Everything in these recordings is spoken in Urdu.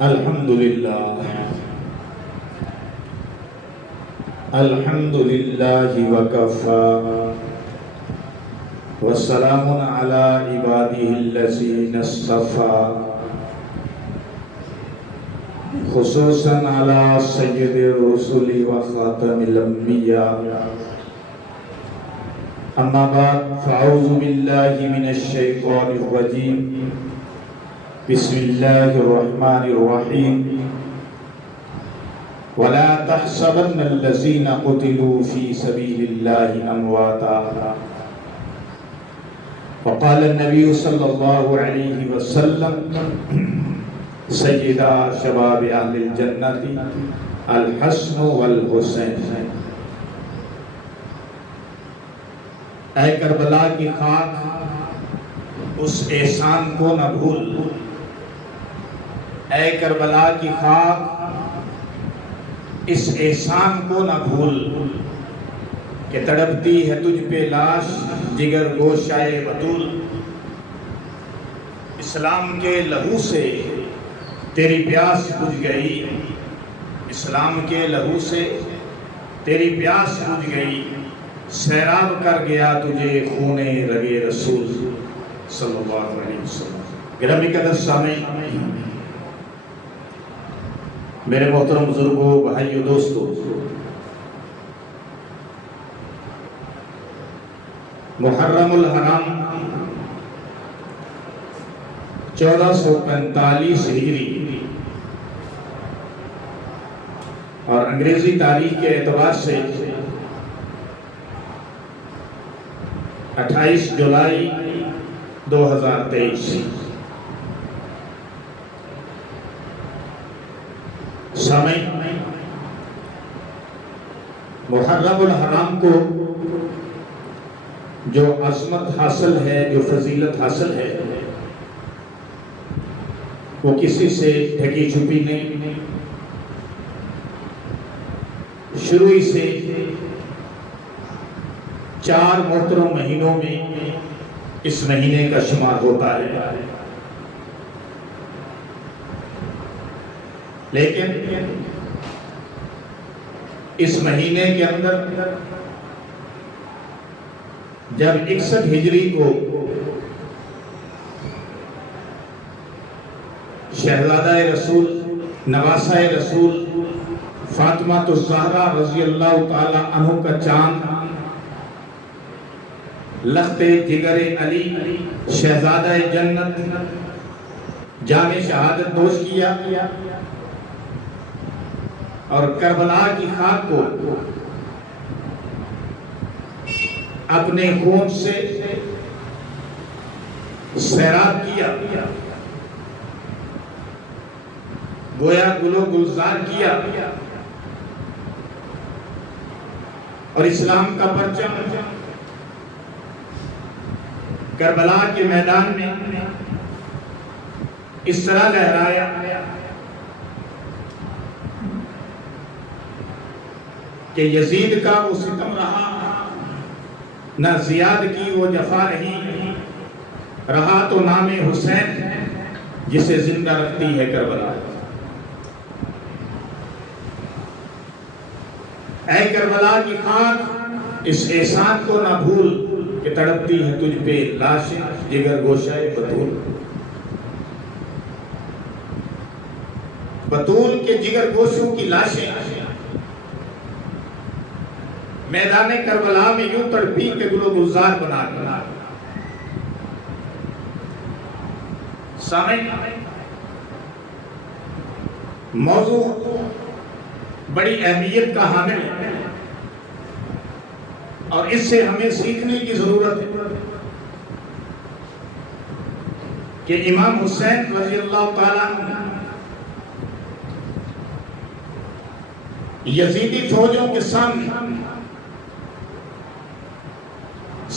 الحمدللہ وکفا وسلام علی عبادہ الذین اصطفیٰ خصوصاً علی سید الرسل وخاتم الانبیاء اما بعد فاعوذ باللہ من الشیطان الرجیم بسم اللہ الرحمن الرحیم وَلَا تَحْسَبَنَّ الَّذِينَ قُتِلُوا فِي سَبِيلِ اللَّهِ أَمْوَاتًا وقال النبي صلی اللہ علیہ وسلم سیدہ شباب اہل الجنت الحسن والحسین۔ اے کربلا کی خاک اس احسان کو نہ بھول، اے کربلا کی خاک اس احسان کو نہ بھول کہ تڑپتی ہے تجھ پہ لاش جگر گوشائے بطول۔ اسلام کے لہو سے تیری پیاس بجھ گئی، اسلام کے لہو سے تیری پیاس بجھ گئی، سیراب کر گیا تجھے خون رگے رسول صلی اللہ علیہ وسلم۔ گرامی قدر سامعین، میرے محترم بزرگوں، بھائیو، دوستو، محرم الحرام 1445 ہجری اور انگریزی تاریخ کے اعتبار سے 28 جولائی 2023۔ سامعین، محرم الحرام کو جو عظمت حاصل ہے، جو فضیلت حاصل ہے، وہ کسی سے ڈھکی چھپی نہیں۔ شروع ہی سے 4 محترم مہینوں میں اس مہینے کا شمار ہوتا ہے، لیکن اس مہینے کے اندر جب 61 ہجری کو شہزادہ رسول، نواسہ رسول فاطمہ الزہرا رضی اللہ تعالی عنہ کا چاند لخت جگر علی شہزادہ جنت جام شہادت نوش کیا اور کربلا کی خاک کو اپنے خون سے سیراب کیا، گویا گل و گلزار کیا، اور اسلام کا پرچم کربلا کے میدان میں اس طرح لہرایا کہ یزید کا وہ ستم رہا نہ، زیاد کی وہ جفا رہی، رہا تو نام حسین جسے زندہ رکھتی ہے کربلا۔ اے کربلا کی خاک اس احسان کو نہ بھول کہ تڑپتی ہے تجھ پہ لاشیں جگر گوشائے بطول۔ بطول کے جگر گوشوں کی لاشیں میدان کربلا میں یوں تڑپی کہ گل و گلزار بنا کر۔ سامعین، موضوع بڑی اہمیت کا حامل ہے اور اس سے ہمیں سیکھنے کی ضرورت ہے کہ امام حسین رضی اللہ تعالیٰ عنہ یزیدی فوجوں کے سامنے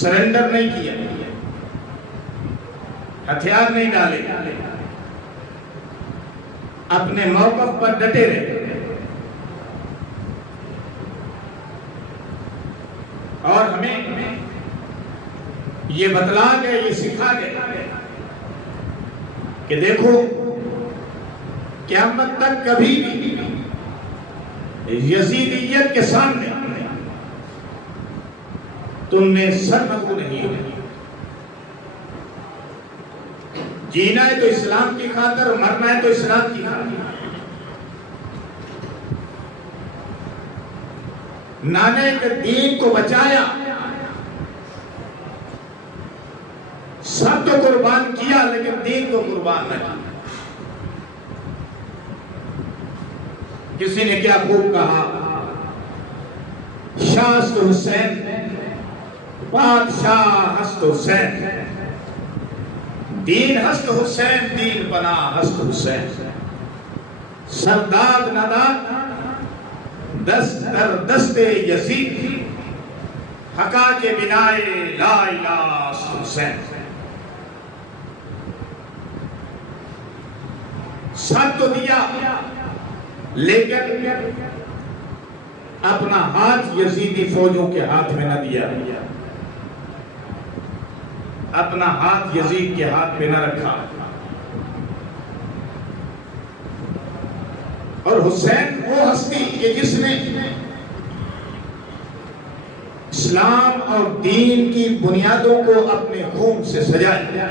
سرنڈر نہیں کیا، ہتھیار نہیں ڈالے، اپنے موقف پر ڈٹے رہے اور ہمیں یہ بتلا گئے، یہ سکھا گئے کہ دیکھو قیامت تک کبھی بھی یزیدیت کے سامنے تم نے سر نگو نہیں ہوئی۔ جینا ہے تو اسلام کی خاطر، مرنا ہے تو اسلام کی خاطر۔ نانے کے دین کو بچایا، سب تو قربان کیا لیکن دین کو قربان نہ کیا۔ کسی نے کیا خوب کہا، شاہ ہست حسین، بادشاہ ہست حسین، دین ہست حسین، دین بنا ہست حسین، سرداد نداد دست در دست یزید، حقا کے بنائے لا الہ حسین۔ ساتھ تو دیا لیکن اپنا ہاتھ یزیدی فوجوں کے ہاتھ میں نہ دیا، اپنا ہاتھ یزید کے ہاتھ پہ نہ رکھا۔ اور حسین وہ ہستی کہ جس نے اسلام اور دین کی بنیادوں کو اپنے خون سے سجایا،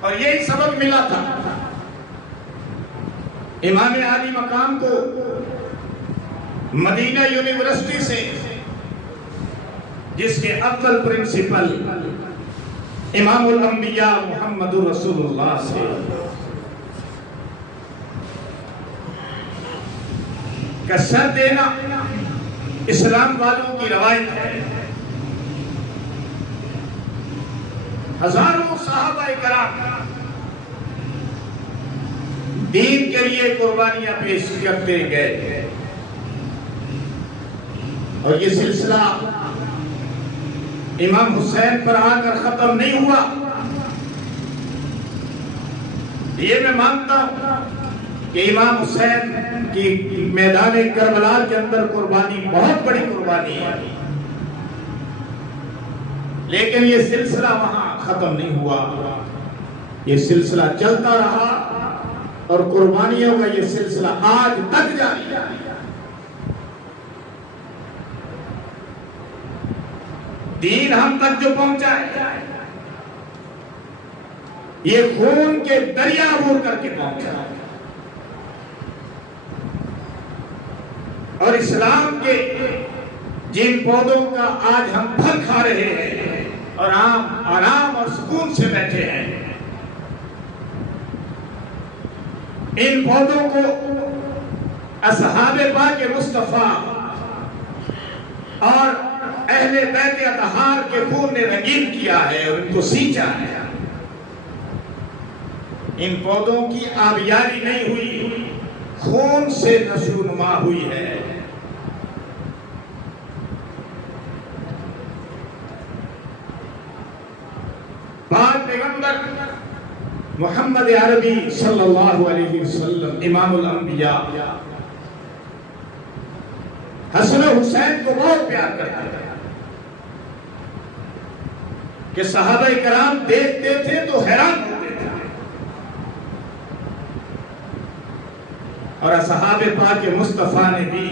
اور یہی سبق ملا تھا امام عالی مقام کو مدینہ یونیورسٹی سے، جس کے اول پرنسپل امام الانبیاء محمد رسول اللہ سے، کا سر دینا اسلام والوں کی روایت ہے۔ ہزاروں صحابہ کرام دین کے لیے قربانیاں پیش کرتے گئے، اور یہ سلسلہ امام حسین پر آ کر ختم نہیں ہوا۔ یہ میں مانتا ہوں کہ امام حسین کی میدان کربلا کے اندر قربانی بہت بڑی قربانی ہے، لیکن یہ سلسلہ وہاں ختم نہیں ہوا، یہ سلسلہ چلتا رہا، اور قربانیوں کا یہ سلسلہ آج تک جاری ہے۔ دین ہم تک جو پہنچا ہے یہ خون کے دریا عبور کر کے پہنچا ہے، اور اسلام کے جن پودوں کا آج ہم پھل کھا رہے ہیں اور آرام اور سکون سے بیٹھے ہیں، ان پودوں کو اصحاب پاک مصطفیٰ اور اہل بیت اطہار کے خون نے رنگین کیا ہے اور ان کو سینچا ہے۔ ان پودوں کی آبیاری نہیں ہوئی، خون سے نشو نما ہوئی ہے۔ پاک پیغمبر محمد عربی صلی اللہ علیہ وسلم امام الانبیاء حسن و حسین کو بہت پیار کرتا تھا کہ صحابہ کرام دیکھتے تھے تو حیران ہوتے تھے، اور اصحاب پاک مصطفیٰ نے بھی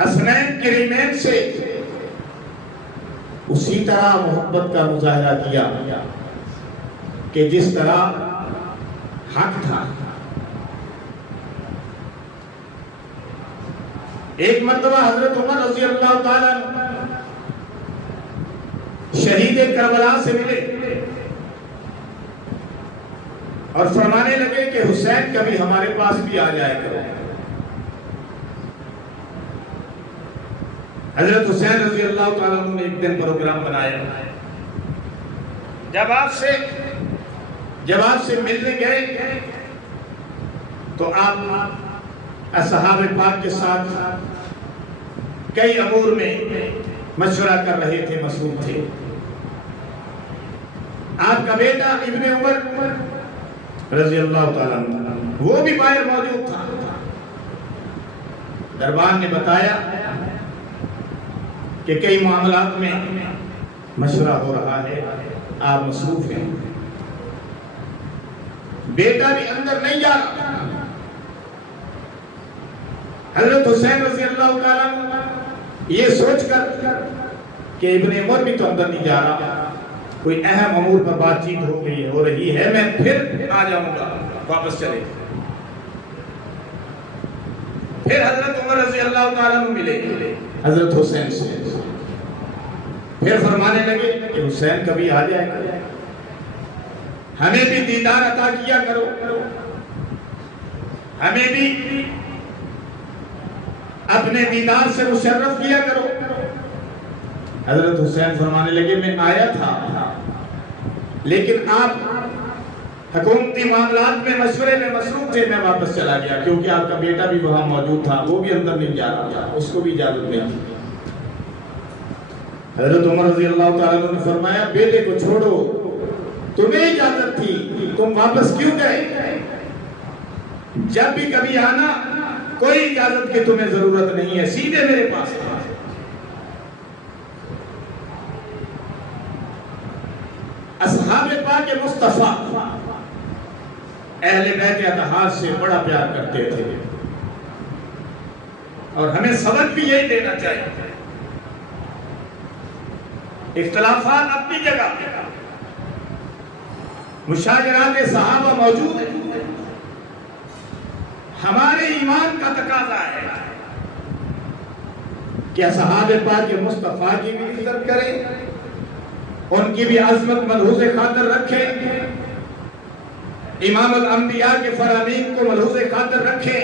حسنین کریمین سے اسی طرح محبت کا مظاہرہ کیا کہ جس طرح حق تھا۔ ایک مرتبہ حضرت عمر رضی اللہ تعالیٰ شہید کربلا سے ملے اور فرمانے لگے کہ حسین کبھی ہمارے پاس بھی آ جائے کرو۔ حضرت حسین رضی اللہ تعالیٰ نے ایک دن پروگرام بنایا، جب آپ سے ملنے گئے تو آپ اصحاب پاک کے ساتھ کئی امور میں مشورہ کر رہے تھے، مصروف تھے۔ آپ کا بیٹا ابن عمر رضی اللہ تعالیٰ عنہ وہ بھی باہر موجود تھا۔ دربان نے بتایا کہ کئی معاملات میں مشورہ ہو رہا ہے، آپ مصروف ہیں۔ بیٹا بھی اندر نہیں جا رہا. حضرت حسین رضی اللہ تعالیٰ عنہ یہ سوچ کر کہ ابن عمر بھی تو اندر نہیں جا رہا، کوئی اہم امور پر بات چیت ہو رہی ہے، میں پھر آ جاؤں گا، واپس چلے. پھر حضرت عمر رضی اللہ تعالیٰ عنہ ملے حضرت حسین سے، پھر فرمانے لگے کہ حسین کبھی آ جائے گا، ہمیں بھی دیدار عطا کیا کرو، ہمیں بھی اپنے دیدار سے مشرف کیا کرو. حضرت حسین فرمانے لگے میں آیا تھا لیکن آپ حکومتی معاملات میں مشورے میں مصروف تھے، میں واپس چلا گیا کیونکہ آپ کا بیٹا بھی وہاں موجود تھا، وہ بھی اندر نہیں جا رہا تھا، اس کو بھی اجازت نہیں تھی. حضرت عمر رضی اللہ تعالیٰ عنہ نے فرمایا بیٹے کو چھوڑو، تمہیں اجازت تھی، تم واپس کیوں گئے؟ جب بھی کبھی آنا کوئی اجازت کی تمہیں ضرورت نہیں ہے، سیدھے میرے پاس آ. اصحاب پاک مصطفیٰ اہل بیت اطہار سے بڑا پیار کرتے تھے اور ہمیں سبق بھی یہی دینا چاہیے. اختلافات اپنی جگہ، مشاجرات صحابہ موجود ہیں، ہمارے ایمان کا تقاضا ہے کہ اصحاب پاک مصطفیٰ کی بھی عزت کریں، ان کی بھی عظمت ملحوظ خاطر رکھیں، امام الانبیاء کے فرامین کو ملحوظ خاطر رکھیں،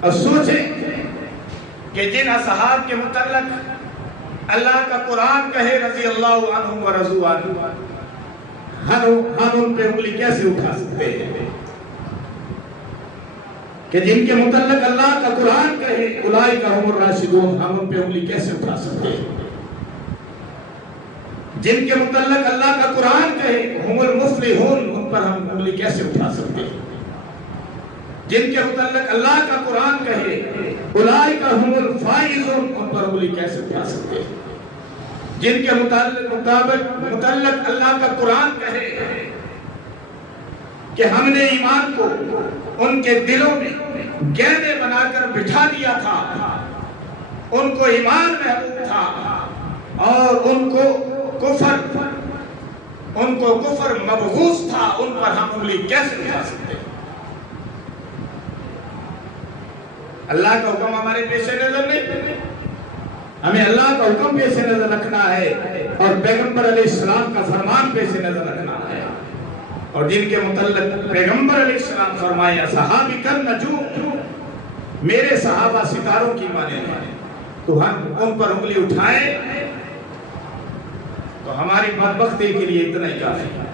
اور سوچیں کہ جن اصحاب کے متعلق اللہ کا قرآن کہے رضی اللہ عنہم و رضوا عنہ، ہم ان پہ انگلی کیسے اٹھا سکتے ہیں؟ کہ جن کے متعلق اللہ کا قرآن کہے اولئک ھم الراشدون، ہم ان پہ انگلی کیسے اٹھا سکتے ہیں؟ جن کے متعلق اللہ کا قرآن کہے ھم المفلحون، ان پر ہم انگلی کیسے اٹھا سکتے ہیں؟ جن کے متعلق اللہ کا قرآن کہے اولئک ھم الفائزون، ان پر انگلی کیسے اٹھا سکتے ہیں؟ جن کے متعلق اللہ کا قرآن کہے کہ ہم نے ایمان کو ان کے دلوں میں گہنے بنا کر بٹھا دیا تھا، ان کو ایمان محبوب تھا اور ان کو کفر مبغوض تھا، ان پر ہم انگلی کیسے اٹھا سکتے ہیں؟ اللہ کا حکم ہمارے پیش نظر نہیں، ہمیں اللہ کا حکم پیش نظر رکھنا ہے اور پیغمبر علیہ السلام کا فرمان پیش نظر رکھنا ہے. اور جن کے متعلق پیغمبر علیہ السلام فرمائے اصحابی کالنجوم، میرے صحابہ ستاروں کی مانے ہیں، تو ہم ان پر انگلی اٹھائیں تو ہماری بدبختی کے لیے اتنا ہی کافی ہے.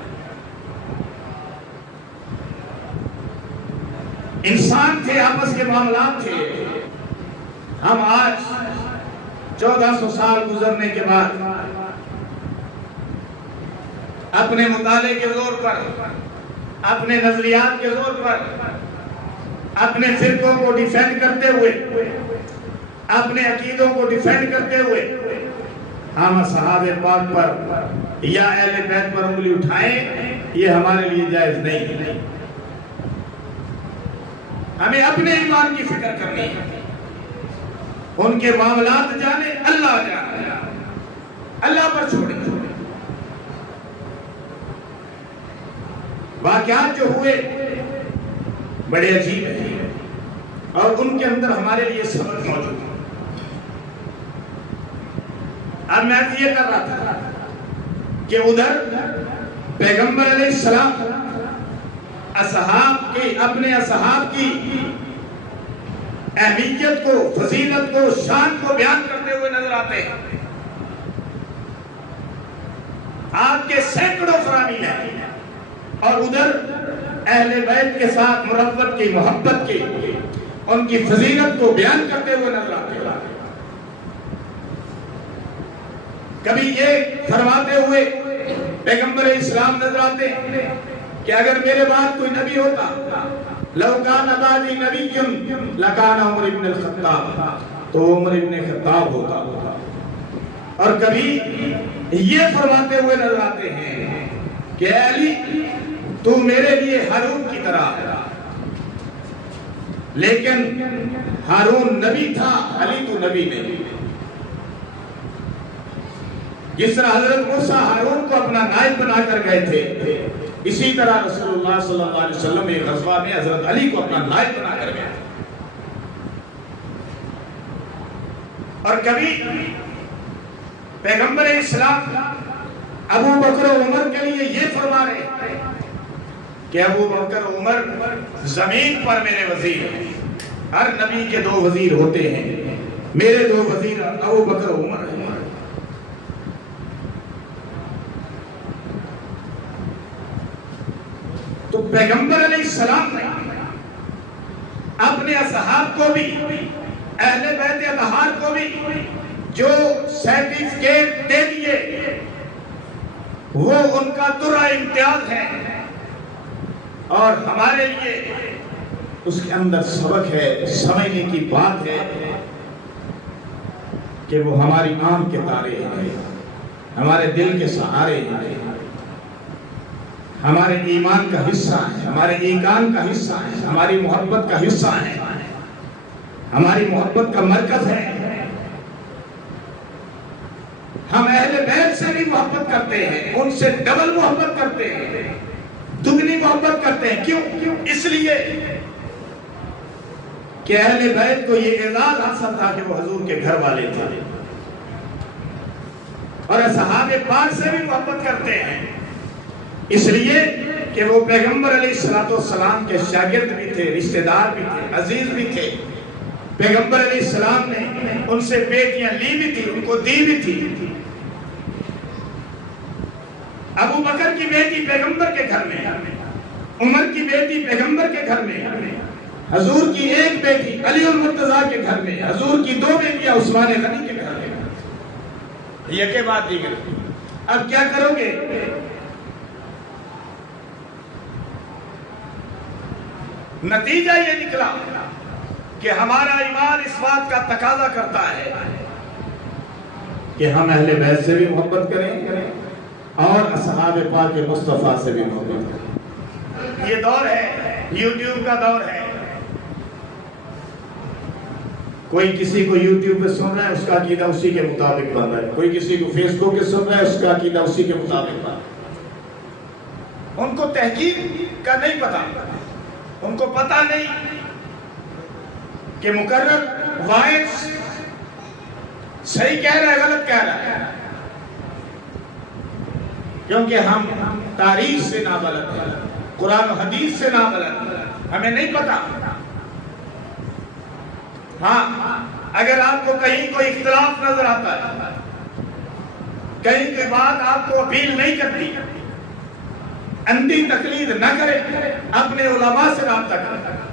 انسان تھے، آپس کے معاملات تھے. ہم آج 1400 سال گزرنے کے بعد اپنے مطالعے کے زور پر، اپنے نظریات کے زور پر، اپنے فرقوں کو ڈیفینڈ کرتے ہوئے، اپنے عقیدوں کو ڈیفینڈ کرتے ہوئے ہم صحابہ پاک پر یا اہل بیت پر انگلی اٹھائیں، یہ ہمارے لیے جائز نہیں ہے. ہمیں اپنے ایمان کی فکر کرنی ہے، ان کے معاملات جانے اللہ جانے، اللہ پر چھوڑیں. واقعات جو ہوئے بڑے عجیب ہیں اور ان کے اندر ہمارے لیے سبق موجود ہے. اب میں یہ کر رہا تھا کہ ادھر پیغمبر علیہ السلام اپنے اصحاب کی اہمیت کو، فضیلت کو، شان کو بیان کرتے ہوئے نظر آتے ہیں. آپ کے سینکڑوں فرامین ہیں اور ادھر اہل بیت کے ساتھ مربت کی، محبت کی، ان کی فضیلت کو بیان کرتے ہوئے نظر آتے ہیں. کبھی یہ فرماتے ہوئے پیغمبر اسلام نظر آتے ہیں کہ اگر میرے بعد کوئی نبی ہوتا، لو کان بعدی نبی لکان عمر ابن الخطاب، تو عمر ابن خطاب ہوتا. اور کبھی یہ فرماتے ہوئے نظر آتے ہیں کہ اے علی، تو میرے لیے ہارون کی طرح ہے، لیکن ہارون نبی تھا، علی تو نبی نہیں۔ جس طرح حضرت موسیٰ ہارون کو اپنا نائب بنا کر گئے تھے، اسی طرح رسول اللہ صلی اللہ علیہ وسلم ایک غزوہ میں حضرت علی کو اپنا نائب بنا کر گئے تھے۔ اور کبھی پیغمبر اسلام ابو بکر و عمر کے لیے یہ فرما رہے ہیں کہ ابو بکر و عمر زمین پر میرے وزیر ہیں، ہر نبی کے 2 وزیر ہوتے ہیں، میرے 2 وزیر ابو بکر و عمر ہیں۔ تو پیغمبر علیہ السلام نے اپنے اصحاب کو بھی، اہل بیت اطہار کو بھی جو سرٹیفکیٹ دے دیے وہ ان کا درہ امتیاز ہے، اور ہمارے لیے اس کے اندر سبق ہے، سمجھنے کی بات ہے کہ وہ ہماری آنکھ کے تارے ہیں، ہمارے دل کے سہارے ہیں، ہمارے ایمان کا حصہ ہیں، ہمارے ایمان کا حصہ ہیں، ہماری محبت کا حصہ ہیں، ہماری محبت کا مرکز ہے۔ ہم اہل بیت سے بھی محبت کرتے ہیں، ان سے ڈبل محبت کرتے ہیں، دگنی محبت کرتے ہیں۔ کیوں؟ اس لیے کہ اہل بیت کو یہ اعزاز حاصل تھا کہ وہ حضور کے گھر والے تھے، اور اصحاب پاک سے بھی محبت کرتے ہیں اس لیے کہ وہ پیغمبر علیہ السلام کے شاگرد بھی تھے، رشتہ دار بھی تھے، عزیز بھی تھے۔ پیغمبر علیہ السلام نے ان سے بیٹیاں لی بھی تھی، ان کو دی بھی تھی۔ ابو بکر کی بیٹی پیغمبر کے گھر میں، عمر کی بیٹی پیغمبر کے گھر میں، حضور کی ایک بیٹی علی المرتضیٰ کے گھر میں، حضور کی 2 بیٹیاں عثمان غنی کے گھر میں، یہ کے بات دیگر۔ اب کیا کرو گے؟ نتیجہ یہ نکلا کہ ہمارا ایمان اس بات کا تقاضا کرتا ہے کہ ہم اہل بیت سے بھی محبت کریں اور اصحاب پاک مصطفیٰ سے بھی محبت کریں۔ یہ دور ہے، یوٹیوب کا دور ہے، کوئی کسی کو یوٹیوب پہ سن رہا ہے، اس کا عقیدہ اسی کے مطابق بن رہا ہے، کوئی کسی کو فیس بک پہ سن رہا ہے، اس کا عقیدہ اسی کے مطابق بن رہا ہے۔ ان کو تحقیق کا نہیں پتا، ان کو پتا نہیں کہ مقرر وائس صحیح کہہ رہا ہے غلط کہہ رہا ہے، کیونکہ ہم تاریخ سے نابلد ہیں، قرآن و حدیث سے نابلد ہیں، ہمیں نہیں پتا۔ ہاں، اگر آپ کو کہیں کوئی اختلاف نظر آتا ہے، کہیں کوئی بات آپ کو اپیل نہیں کرتی، اندھی تقلید نہ کرے، اپنے علماء سے رابطہ کریں،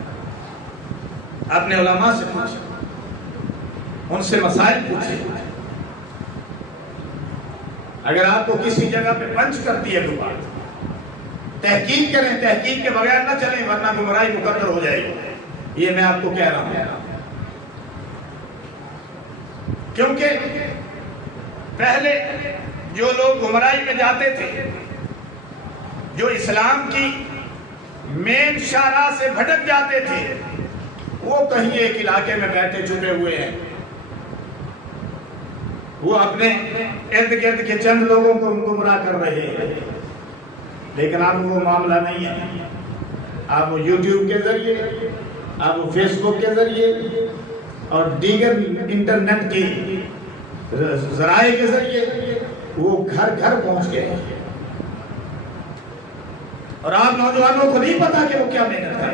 اپنے علماء سے پوچھیں، ان سے مسائل پوچھیں۔ اگر آپ کو کسی جگہ پہ پنچ کرتی ہے کوئی بات، تحقیق کریں، تحقیق کے بغیر نہ چلیں ورنہ گمراہی مقرر ہو جائے گی، یہ میں آپ کو کہہ رہا ہوں۔ کیونکہ پہلے جو لوگ گمراہی میں جاتے تھے، جو اسلام کی مین شاہراہ سے بھٹک جاتے تھے، وہ کہیں ایک علاقے میں بیٹھے چھپے ہوئے ہیں، وہ اپنے ارد گرد کے چند لوگوں کو گمراہ کر رہے ہیں، لیکن اب وہ معاملہ نہیں ہے۔ اب وہ یوٹیوب کے ذریعے، اب وہ فیس بک کے ذریعے اور دیگر انٹرنیٹ کی ذرائع کے ذریعے وہ گھر گھر پہنچ گئے ہیں، اور آپ نوجوانوں کو نہیں پتا کہ وہ کیا محنت ہے۔